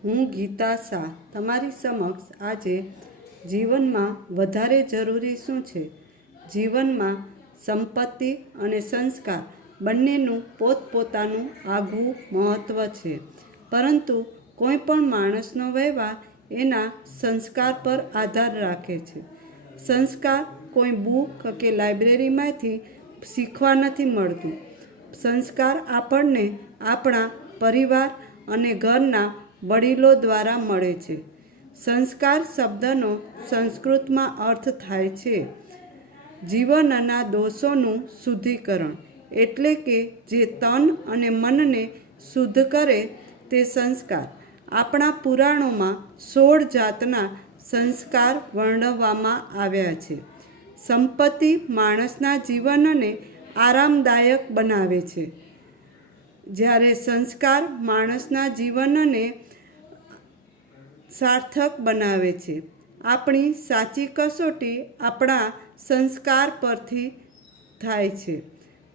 હું ગીતા શાહ તમારી સમક્ષ આજે જીવનમાં વધારે જરૂરી શું છે, જીવનમાં સંપત્તિ અને સંસ્કાર બંનેનું પોતપોતાનું આગવું મહત્ત્વ છે. પરંતુ કોઈ પણ માણસનો વ્યવહાર એના સંસ્કાર પર આધાર રાખે છે. સંસ્કાર કોઈ બુક કે લાઇબ્રેરીમાંથી શીખવા નથી મળતું. સંસ્કાર આપણને આપણા પરિવાર અને ઘરના વડીલો દ્વારા મળે છે. સંસ્કાર શબ્દનો સંસ્કૃતમાં અર્થ થાય છે જીવનના દોષોનું શુદ્ધિકરણ, એટલે કે જે તન અને મનને શુદ્ધ કરે તે સંસ્કાર. આપણા પુરાણોમાં 16 જાતના સંસ્કાર વર્ણવવામાં આવ્યા છે. સંપત્તિ માણસના જીવનને આરામદાયક બનાવે છે, જ્યારે સંસ્કાર માણસના જીવનને સાર્થક બનાવે છે. આપણી સાચી કસોટી આપણા સંસ્કાર પરથી થાય છે.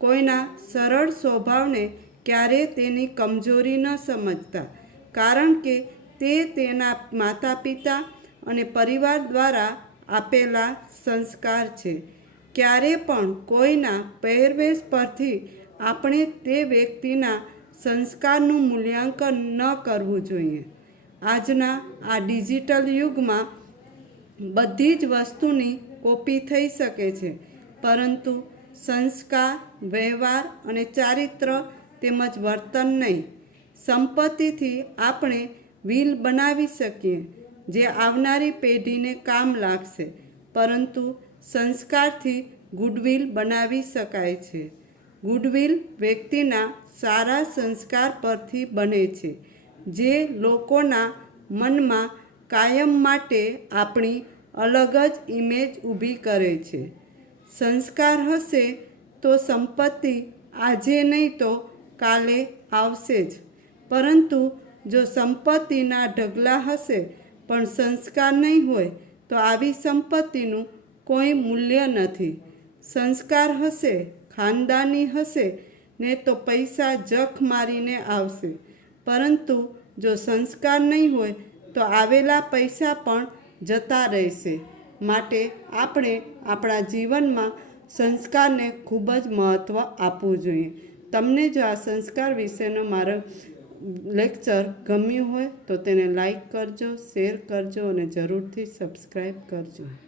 કોઈના સરળ સ્વભાવને ક્યારેય તેની કમજોરી ન સમજતા, કારણ કે તે તેના માતા પિતા અને પરિવાર દ્વારા આપેલા સંસ્કાર છે. ક્યારે પણ કોઈના પહેરવેશ પરથી આપણે તે વ્યક્તિના સંસ્કારનું મૂલ્યાંકન ન કરવું જોઈએ. આજના આ ડિજિટલ યુગમાં બધી જ વસ્તુની કોપી થઈ શકે છે, પરંતુ સંસ્કાર, વ્યવહાર અને ચારિત્ર તેમજ વર્તન નહીં. સંપત્તિથી આપણે વ્હીલ બનાવી શકીએ જે આવનારી પેઢીને કામ લાગશે, પરંતુ સંસ્કારથી ગુડવિલ બનાવી શકાય છે. ગુડવિલ વ્યક્તિના સારા સંસ્કાર પરથી બને છે, જે લોકોના મનમાં કાયમ માટે આપણી અલગ જ ઇમેજ ઊભી કરે છે. સંસ્કાર હશે તો સંપત્તિ આજે નહીં તો કાલે આવશે જ, પરંતુ જો સંપત્તિના ઢગલા હશે પણ સંસ્કાર નહીં હોય તો આવી સંપત્તિનું કોઈ મૂલ્ય નથી. સંસ્કાર હશે, ખાનદાની હશે ને તો પૈસા જખ મારીને આવશે, પરંતુ જો સંસ્કાર નહીં હોય તો આવેલા પૈસા પણ જતા રહેશે. માટે આપણે આપણા જીવનમાં સંસ્કારને ખૂબ જ મહત્ત્વ આપવું જોઈએ. તમને જો આ સંસ્કાર વિશેનો મારો લેક્ચર ગમ્યું હોય તો તેને લાઈક કરજો, શેર કરજો અને જરૂરથી સબસ્ક્રાઈબ કરજો.